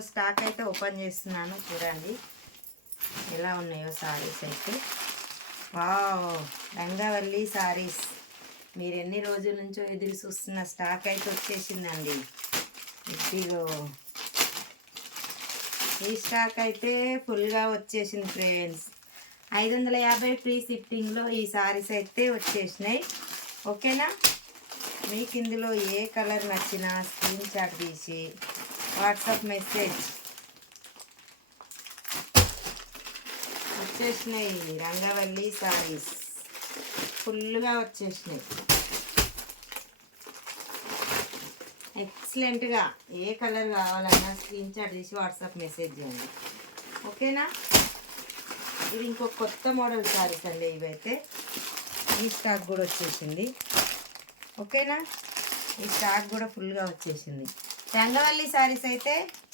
Stock అయితే open చేస్తున్నాను, చూడండి ఎలా ఉన్నాయో సారీస్ అయితే. వావ్, రంగవల్లి సారీస్ మీరు ఎన్ని రోజుల నుంచో ఎదురు చూస్తున్న స్టాక్ అయితే వచ్చేసిందండి. ఇదిగో ఈ స్టాక్ అయితే ఫుల్గా వచ్చేసింది ఫ్రెండ్స్. 550 ఫ్రీ షిప్పింగ్లో ఈ సారీస్ అయితే వచ్చేసినాయి. ఓకేనా, మీకు ఇందులో ఏ కలర్ నచ్చినా స్క్రీన్ షాట్ తీసి వాట్సాప్ మెసేజ్ వచ్చేసినాయి. రంగవల్లి సారీస్ ఫుల్గా వచ్చేసినాయి. ఎక్సలెంట్గా ఏ కలర్ కావాలన్నా స్క్రీన్ షాట్ తీసి వాట్సాప్ మెసేజ్ చేయండి. ఓకేనా, ఇది ఇంకో కొత్త మోడల్ సారీస్ అండి. ఇవైతే ఈ స్టాక్ కూడా వచ్చేసింది. ఓకేనా, ఈ స్టాక్ కూడా ఫుల్గా వచ్చేసింది. రంగవల్లి సారీస్ అయితే